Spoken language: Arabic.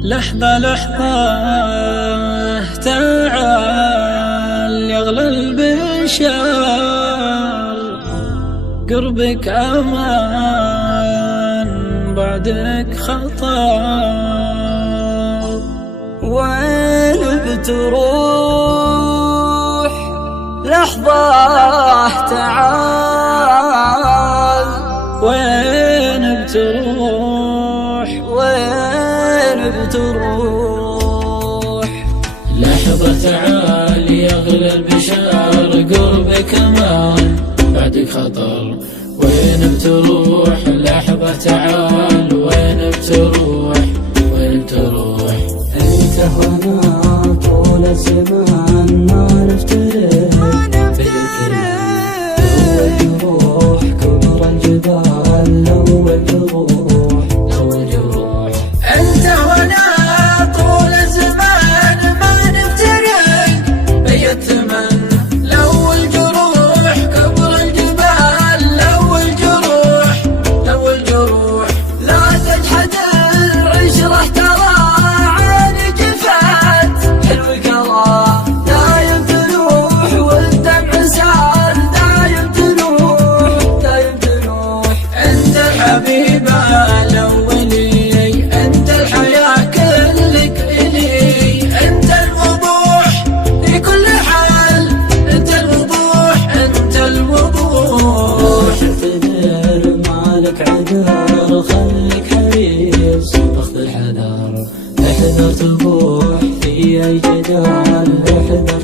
لحظة لحظة تعال يغلى البشر، قربك أمان بعدك خطر. وين بتروح لحظة تعال، وين بتروح وين بتروح لحظة تعال يغلى البشر، قربك أمان بعدك خطر. وين بتروح لحظة تعال، وين بتروح وين بتروح؟ انت وانا طول الزمان ما نفترق، اول جروح كبر الجبال، اول جروح أول جروح. انت وانا طول الزمان ما نفترق، بيت من لو الجروح كبر الجبال، لو الجروح لو الجروح. لا تجحد العشرة ترى عيني جفت حلو القضاء، دايم تلوح والدمع سال، دايم تلوح دايم تلوح. أنت الحبيبة الأولي، أنت الحياة كلك إلي، أنت الوضوح في كل حال، أنت الوضوح أنت الوضوح. اعتذر مالك عذر، خليك حريص اخذ الحذر، احذر تبوح في اي جدال، احذر